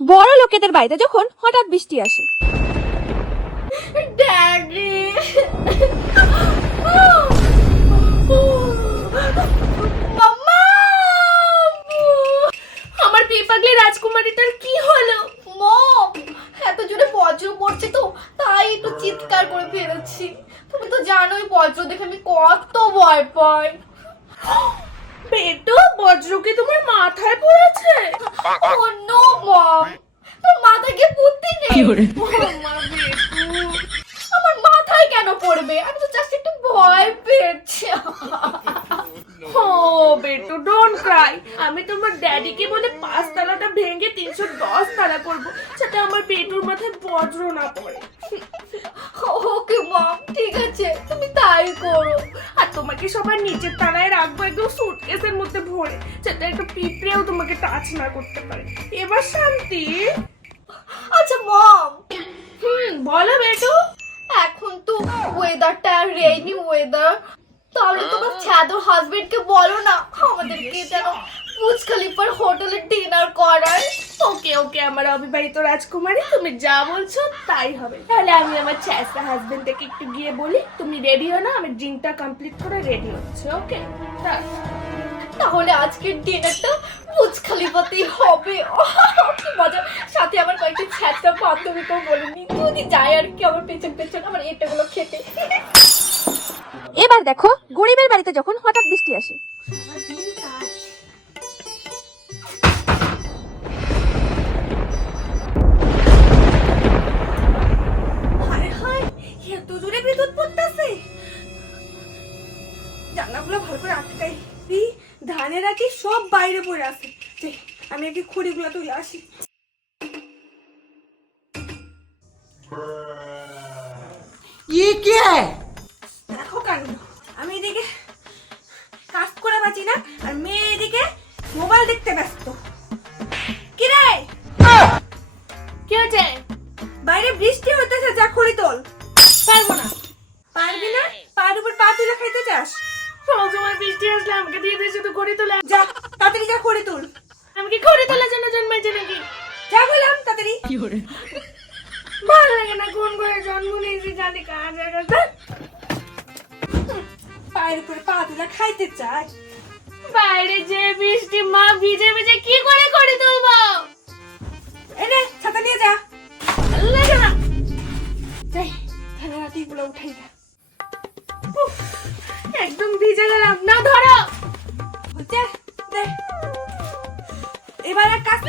বড় লোকেদের বাড়িতে যখন হঠাৎ বৃষ্টি আসে। ড্যাডি আমার পেপাগলি রাজকুমারীটার কি হলো? মম এত জোরে বজ্র পড়ছে তো তাই একটু চিৎকার করে ফেলেছি। তুমি তো জানোই বজ্র দেখে আমি কত ভয় পাই। বেটু বজ্র কি তোমার মাথায় পড়েছে? ও নো মম তোর মাথায় কি বুদ্ধি নেই ও মা বেটু আমার মাথায় কেন পড়বে? আমি তো জাস্ট একটু ভয় পেয়েছি। ও বেটু ডোন্ট ক্রাই আমি তোমার ড্যাডিকে বলে পাঁচ তালাটা ভেঙে তিনশো দশ তালা করব যাতে আমার পেটুর মাথায় বজ্র না পড়ে। ওকে মম ঠিক আছে তুমি তাই করো। আর তোমাকে সবার নিচের তলায় রাখব একদম সুটকেসের মধ্যে ভরে যাতে একটু পিঁপড়েও তোমাকে টাচ না করতে পারে। এবার শান্তি। আচ্ছা মম। হুম বলো বেটু। এখন তো ওয়েদারটা রেইনি ওয়েদার তাহলে তোমার ছ্যাদর হাজবেন্ডকে বলো না আমাদেরকে যেন বুজ খালিফার হোটেলে ডিনার করার ওকে ওকে আমার অবিবাহিত রাজকুমারী তুমি যা বলছো তাই হবে। তাহলে আমি আমার ছ্যাসা হাজবেন্ডকে একটু গিয়ে বলি তুমি রেডি হো না আমি ড্রিঙ্কটা কমপ্লিট করে রেডি হচ্ছে ওকে? তাহলে আজকের ডিনারটা বুজ খালিফাতেই হবে। কি মজা? সাথে আমার কয়েকটা ছ্যাঁচা বান্ধবীকেও বলিনি। যদি যায় আর কি আমার পেছন পেছন আমার এটাগুলো খেতে। এবার দেখো গরিবের বাড়িতে যখন হঠাৎ বৃষ্টি আসে। জানলাগুলো ভালো করে আটকাই ধানের আগে সব বাইরে পড়ে আছে। আমি আগে খড়িগুলো তুলে আসি। দেখো আমি এদিকে কাজ করে বাঁচি না আর মেয়ে এদিকে মোবাইল দেখতে ব্যস্ত। কি কি হয়েছে? বাইরে বৃষ্টি হতেছে যা খড়ি তোল। পারব না। পারবি না? পার উপর পা তুলে খাইতে চাস? সব সময় বৃষ্টি আসলে আমাকে দিয়ে দিয়ে শুধু খড়ি যা তাড়াতাড়ি যা খড়ি তোল। আমি কি খড়ি তোলার জন্য জন্মেছি নাকি? যা বললাম তাড়াতাড়ি। ভালো লাগে না কোন ঘরে জন্ম নিয়েছি জানি কার জায়গাটা পায়ের উপরে পা তুলে খাইতে চাই। বাইরে যে বৃষ্টি মা ভিজে ভিজে কি করে করে তুলবো? এনে ছাতা নিয়ে যা। লাগে না যাই ধানের রাতে এগুলো উঠাই যা। একদম ভিজে গেলাম। না ধরো।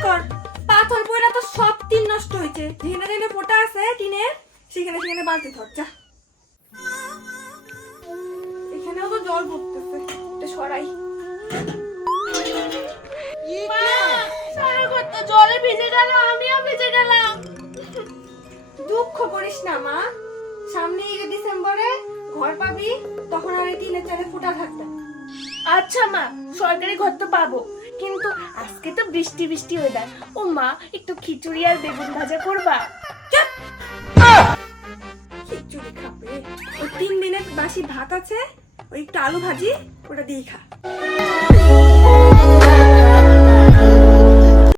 কর। পাথর পয়লা তো সব টিন নষ্ট হয়েছে ঢেনে ঢেনে পোটা আছে টিনের সেখানে সেখানে বালতি ধর যা। এখানেও তো জল ভরতেছে। এটা সরাই। জলে ভিজে গেল আমিও ভিজে গেলাম। দুঃখ করিস না মা। সামনে এই ডিসেম্বরে ঘর পাবি তখন আর এই টিনের চালে ফুটা থাকবে আচ্ছা মা সরকারি ঘর তো পাবো। কিন্তু আজকে তো বৃষ্টি বৃষ্টি ওয়েদার ও মা, একটু খিচুড়ি আর বেগুন ভাজা করবা? খিচুড়ি খাবে। ওই তিন দিনের বাসি ভাত আছে ওই একটু আলু ভাজি, ওটা দিয়ে খা।